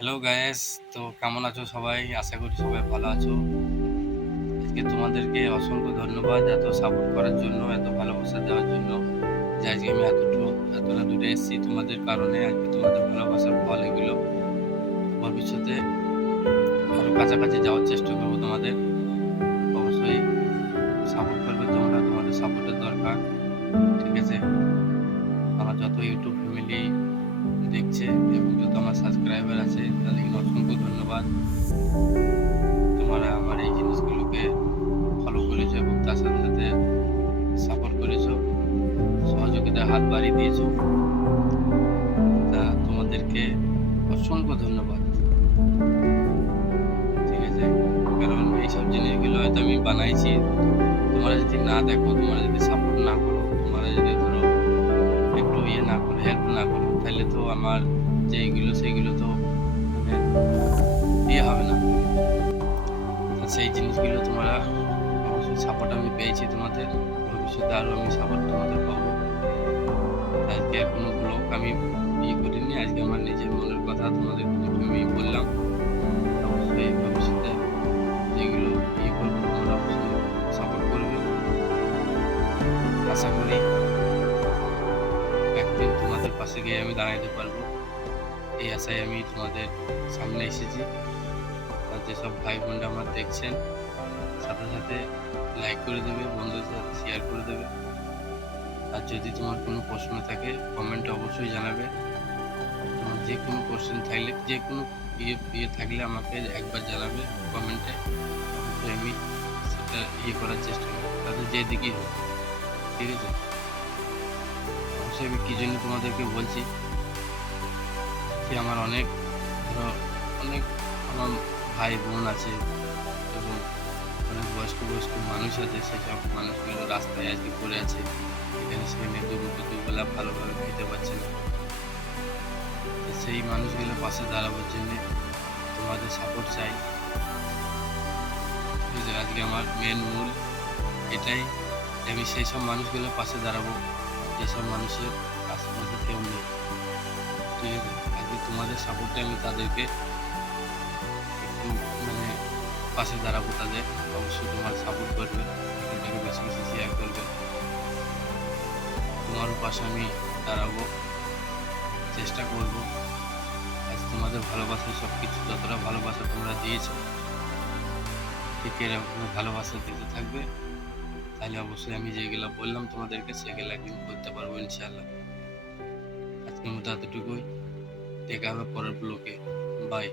Hello guys, তো কেমন আছো সবাই? আশা করি সবাই ভালো আছো। আজকে তোমাদেরকে অসংখ্য ধন্যবাদ এত সাপোর্ট করার জন্য, এত ভালোবাসা দেওয়ার জন্য। যে আজকে আমি এতটা দূরে এসেছি তোমাদের কারণে। আজকে তোমাদের ভালোবাসার ফল এগুলো। ভবিষ্যতে আরো কাছাকাছি যাওয়ার চেষ্টা করবো তোমাদের। অবশ্যই সাপোর্ট করবে তোমরা, তোমাদের সাপোর্টের দরকার। ঠিক আছে? আমার যত ইউটিউব ফ্যামিলি দেখছে এবং যত আমার সাবস্ক্রাইবার আছে তাদেরকে অসংখ্য ধন্যবাদ। তোমরা আমার এই জিনিসগুলোকে ফলো করেছো এবং তার সাথে সাথে সাপোর্ট করেছো, সহযোগিতার হাত বাড়িয়ে দিয়েছো। তা তোমাদেরকে অসংখ্য ধন্যবাদ। ঠিক আছে? কারণ এইসব জিনিসগুলো হয়তো আমি বানাইছি, তোমরা যদি না দেখো, তোমরা যদি সাপোর্ট না করো, তোমরা যদি ধরো একটু না করো, হেল্প না করো, তাহলে তো আমার যে এইগুলো সেগুলো তো মানে হবে না। সেই জিনিসগুলো তোমরা অবশ্যই সাপোর্ট আমি পেয়েছি তোমাদের। ভবিষ্যতে আরও আমি সাপোর্ট তোমাদের পাবো। আজকে আর কোনো ব্লগ আমি করিনি। আজকে আমার নিজের মনের কথা তোমাদের আমি বললাম। অবশ্যই ভবিষ্যতে যেগুলো করবো তোমরা অবশ্যই সাপোর্ট করবে। আশা করি একদিন তোমাদের পাশে গিয়ে আমি দাঁড়াতে পারবো, এই আশায় আমি তোমাদের সামনে এসেছি। আর যেসব ভাই বোনরা আমার দেখছেন, সাথে সাথে লাইক করে দেবে, বন্ধুদের সাথে শেয়ার করে দেবে। আর যদি তোমার কোনো প্রশ্ন থাকে কমেন্টে অবশ্যই জানাবে। তোমার যে কোনো কোশ্চেন থাকলে, যে কোনো থাকলে আমাকে একবার জানাবে কমেন্টে। অবশ্যই আমি সেটা করার চেষ্টা করবো, তাদের যেদিকেই হোক। ঠিক আছে? অবশ্যই আমি কী জন্য তোমাদেরকে বলছি যে আমার অনেক ধরো অনেক আমার ভাই বোন আছে এবং অনেক বয়স্ক বয়স্ক মানুষ আছে। সেসব মানুষগুলো রাস্তায় আজকে পড়ে আছে, এখানে সেখানে দুবেলা ভালোভাবে খেতে পারছে না। সেই মানুষগুলোর পাশে দাঁড়াবার জন্য তোমাদের সাপোর্ট চাই। আজকে আমার মূল এটাই, আমি সেই সব মানুষগুলোর পাশে দাঁড়াবো যেসব মানুষের আশেপাশে কেউ নেই। ঠিক আছে? আজকে তোমাদের সাপোর্টে আমি তাদেরকে একটু পাশে দাঁড়াবো তাদের। অবশ্যই তোমার সাপোর্ট করবে, এটাকে বেশি বেশি শেয়ার করবে। তোমারও পাশে আমি দাঁড়াবো, চেষ্টা করব। আজ তোমাদের ভালোবাসা সব কিছু, যতটা ভালোবাসা তোমরা দিয়েছো, ঠিক এরকম ভালোবাসা দিতে থাকবে। তাহলে অবশ্যই আমি যেগুলো বললাম তোমাদেরকে সেগুলো একদিন করতে পারবো ইনশাআল্লাহ। আজকের মতো এতটুকুই, দেখা হবে পরের ব্লগে। বাই।